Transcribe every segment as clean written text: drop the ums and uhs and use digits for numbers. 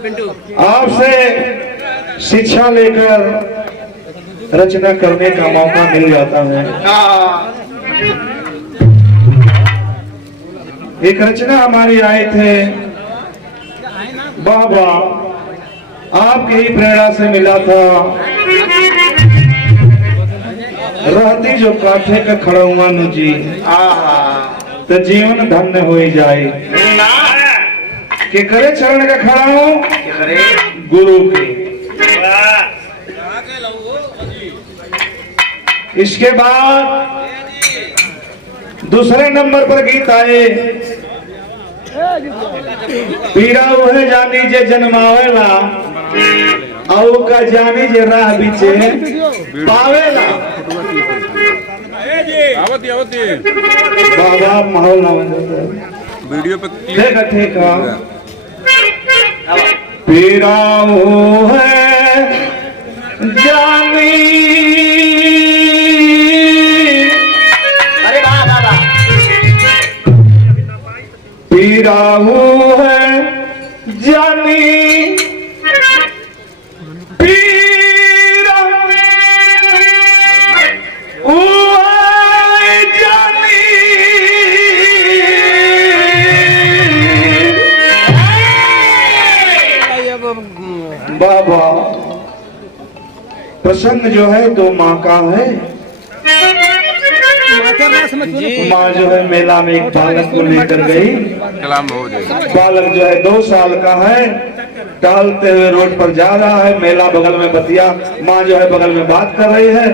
आपसे शिक्षा लेकर रचना करने का मौका मिल जाता है। एक रचना हमारी आए थे, बाबा आपकी ही प्रेरणा से मिला था। रहती जो काठे का खड़ा हुआ जी तो जीवन धन्य हो ही जाए। के करे चरण का खड़ा हूं गुरु के। इसके बाद दूसरे नंबर पर गीत आए, पीरा वह जानी जे जन्मावेला और का जानी जे राह बीचे पावेला। बाबा माहौल ना वीडियो पे ठीक है। पीरा है जानी, अरे वाह वाह वाह, पीरा है जानी, पीरा है जानी। बाबा प्रसंग जो है तो माँ का है। माँ जो है मेला में एक बालक को लेकर गई। बालक जो है 2 साल का है, टहलते हुए रोड पर जा रहा है। मेला बगल में बतिया, माँ जो है बगल में बात कर रही है।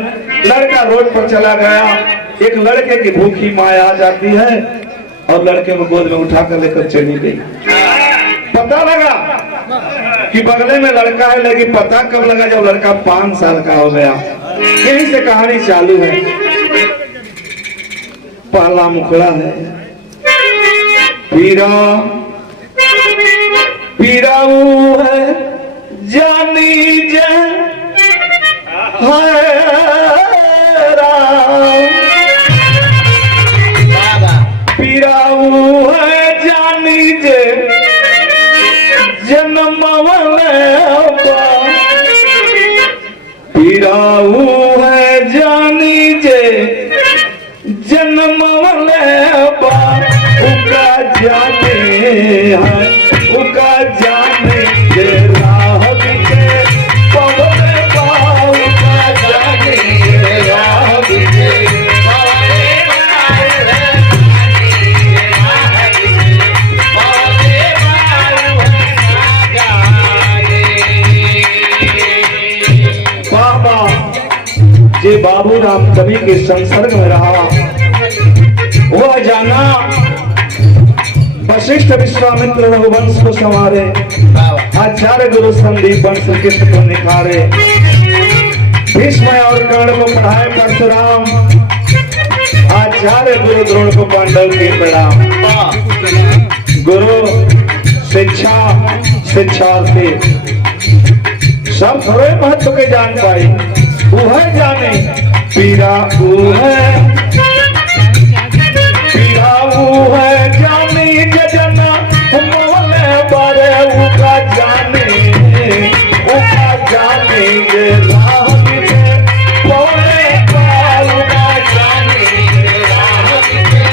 लड़का रोड पर चला गया, एक लड़के की भूखी माँ आ जाती है और लड़के को गोद में उठाकर लेकर चली गई। पता लगा कि बगले में लड़का है, लेकिन पता कब लगा जब लड़का 5 साल का हो गया। यहीं से कहानी चालू है। पहला मुखड़ा है, पीरा पीरा है जानी जे है राम। पीरा है जानी जे जन्मवले पीरा है जानी जे जन्मवले उका जाने है, उका जाने जे राह बिचे पवने बा, उका जाने जे राह बिचे पवने बाबा। जे बाबू राम कवि के संसर्ग में रहा वह जाना वशिष्ठ विश्वामित्र रघुवंश को संवारे, आचार्य गुरु संदीप वंश कृष्ण को निखारे, भीष्म और कर्ण को पढ़ाए परशुराम, आचार्य गुरु द्रोण को पांडव के प्रणाम। गुरु शिक्षा शिक्षार्थी सब थोड़े महत्व के जान पाई। वह जाने पीरा है, पीरा है जानी जजना मोले बारे उका जाने जे राह बिचे पवने बा, उका जाने जे राह बिचे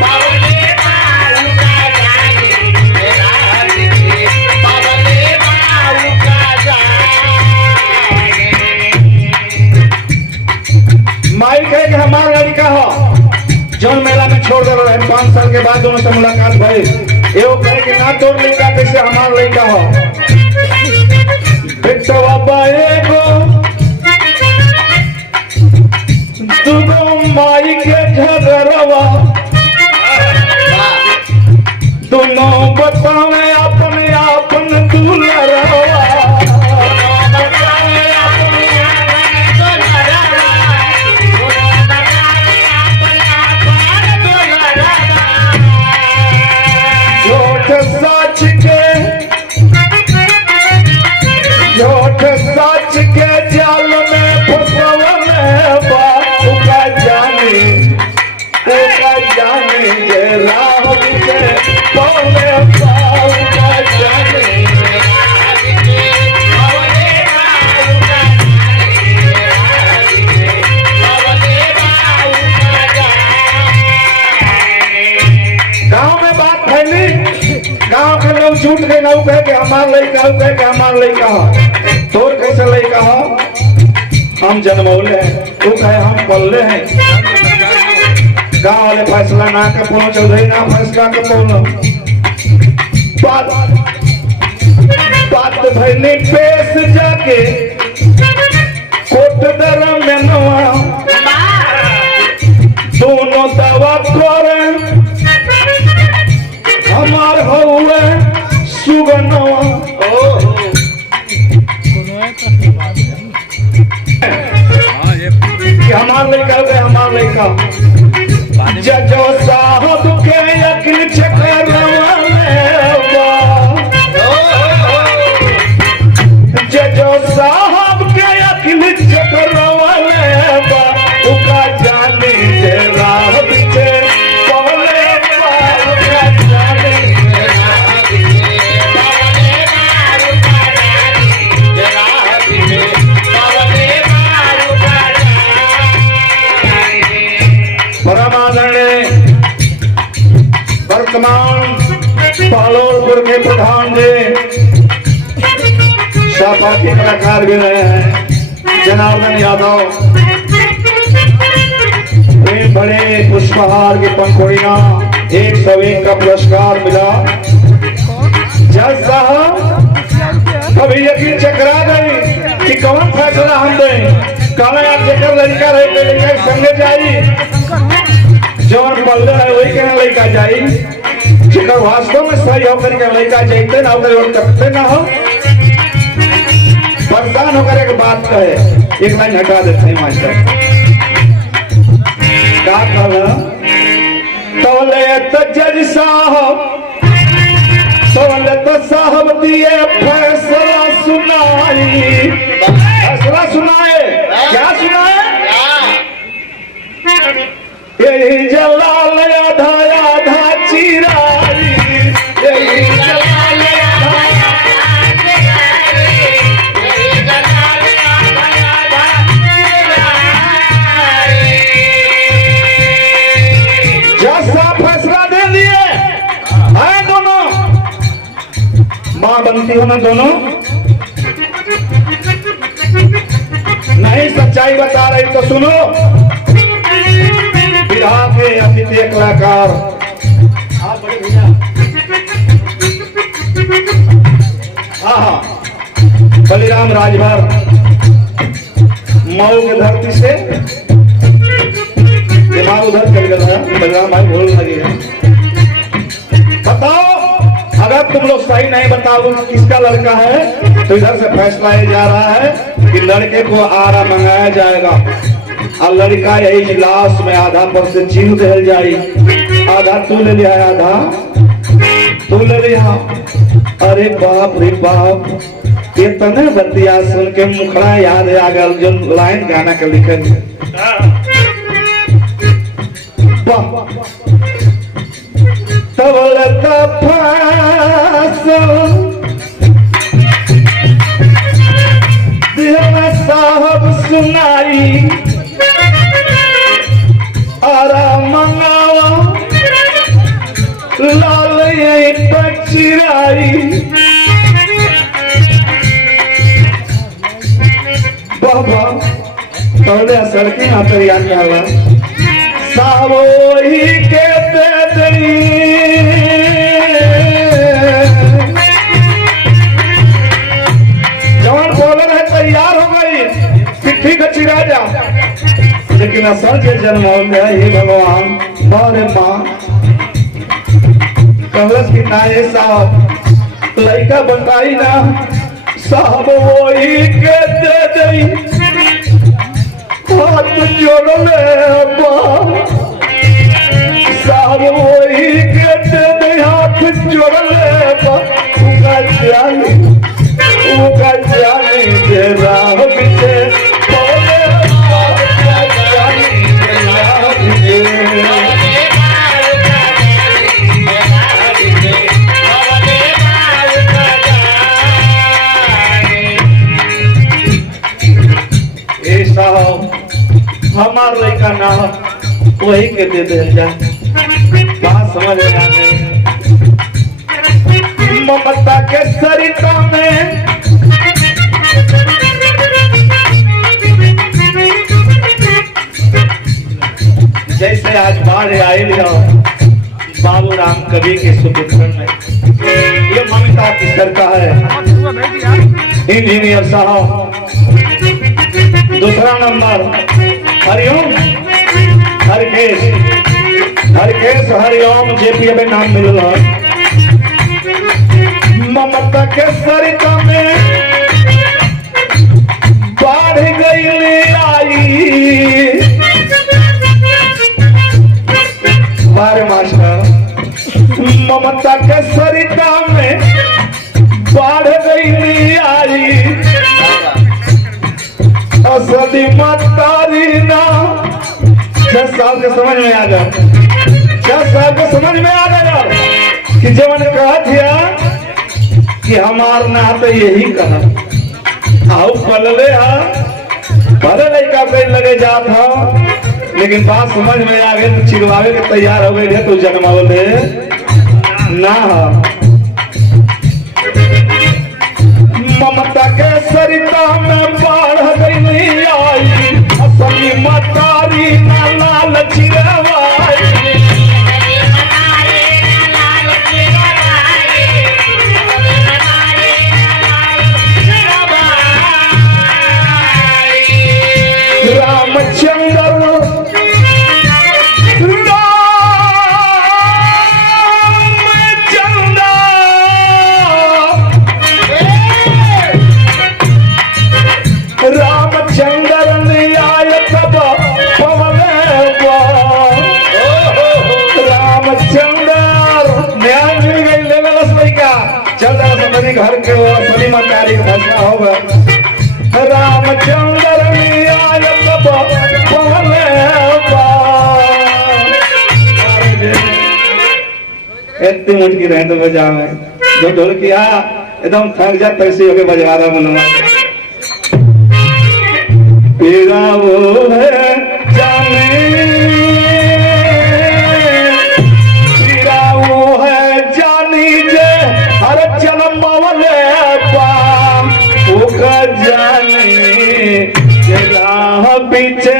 पवने बा, उका जाने जे राह बिचे पवने बा, उका जाने। माई कहे कि हमारा लड़का हो जौन मेला में छोड़ दे रहे 5 साल के बाद दोनों से मुलाकात भई। एगो कहे कि ना तोड़ लड़का कैसे हमार लड़का हो। बेटा बाबा एगो दुगो माई के झगड़वा, दोनों बतावे अपने आपन दुलरवा। सच के जाल में फसवले बा, उका जाने जे राह बिचे पवने बा, उका गए ना, कहे कि हमार लड़का, कहे कि हमार लड़का है। तोर कैसे लड़का हो? हम जन्मौले हैं, वो कहे हम पल्ले हैं। गाँव वाले फैसला ना के पहुंच चौधरी ना फैसला के पहुंच बात भैली पेश जाके कोट दर में नवा दोनों दवा करे हमार हुए सुगनवा। हमार लड़का गए, हमार लड़का जजो साहब के यकीन चकरवा जजो साहब के यकीन चकरवा उका जाने जे राह बिचे पवले पार उका जाने जे राह बिचे पवले पार उका जाने जे राह बिचे पवले पार उका जाने। परमादरणीय वर्तमान पालोलपुर के प्रधान जी पार्टी कलाकार भी रहे हैं जनार्दन यादव, बड़े पुष्पहार की पंखुड़ियां 101 का पुरस्कार मिला। जज साहब अभी यकीन चकरा गई कि कौन फैसला हम दें। कहना आप जेकर लड़का रहे लड़का संगे जाई, जौन पल्ले है वही के लड़का जाई, जेकर वास्तव में सही होकर के लड़का जाते ना होकर करते ना हो। परेशान होकर एक बात कहे, एक लाइन हटा देते हैं मास्टर। क्या कहा? तोले तो जज साहब, तोले तो साहब दिए फैसला सुनाई। फैसला सुनाए, क्या सुनाए? यही जलाल आधा आधा चिराई, यही जलाल मां बनती हो ना दोनों। नहीं सच्चाई बता रही तो सुनो। बिहार के अतिथि कलाकार बलिराम राजभर मऊ की धरती से दिमाग उधर चल गया। बलिराम भाई बोल लगे हैं, बताओ अगर तुम लोग सही नहीं बताओ किसका लड़का है तो इधर से फैसला ये जा रहा है कि लड़के को आरा मंगाया जाएगा और लड़का यही इजलास में आधा पर से छीन दे जाए। आधा तू ले लिया, आधा तू ले लिया। अरे बाप रे बाप, ये तने बतिया सुन के मुखड़ा याद आ गया जो लाइन गाना के लिखल। तवलता फासल दिहना साहब सुनाई, आरा मंगावा लाल यही पचिराई। बाबा तोले सड़की ना तैयार किया साहब वही के जवान बोलर है तैयार हो गई चिट्ठी का चिरा जा, लेकिन असल के जन्म हो गया। हे भगवान बारे माँ कहलस कि ना ये साहब लड़का बताई ना साहब वही के दे दई। हाथ जोड़ ले साहब वही के दे दे, हाथ जोड़ ले उनका जानी जे राह बिचे बोले जानी जे राह बिचे। हमार लड़का ना वही के दे दे जा। बात समझ में आ गई। ममता के सरिता में जैसे आज बाढ़ आई बाबू राम कवि के सुपुत्र में, ये ममता की सरकार है। इंजीनियर साहब दूसरा नंबर हरिओम हरकेश हरिओम जेपी में नाम मिल रहा। ममता के सरिता में बाढ़ गई आई बारे मास्टर। ममता के सरिता में बाढ़ गई आई असली मतारी ना। 6 साल के समझ में आ जाए, 6 साल के समझ में आ गया कि जवन कहा थिया कि हमार ना तो यही कहा आओ पलले हा भले लड़का पे लगे जात हा, लेकिन बात समझ में आ गई तो चिरवावे के तैयार हो गए तो जन्मावले ना। ममता के सरिता में बाढ़ गई आई असली मतारी ना लाल चिरवाई। घर के असली मतारी का फैसला होगा। रामचंद्र इतनी मुझ की रहने बजा में जो ढोल किया एकदम थक जा तैसे होके बजा रहा मनवा। पीड़ा वो है जाने पीछे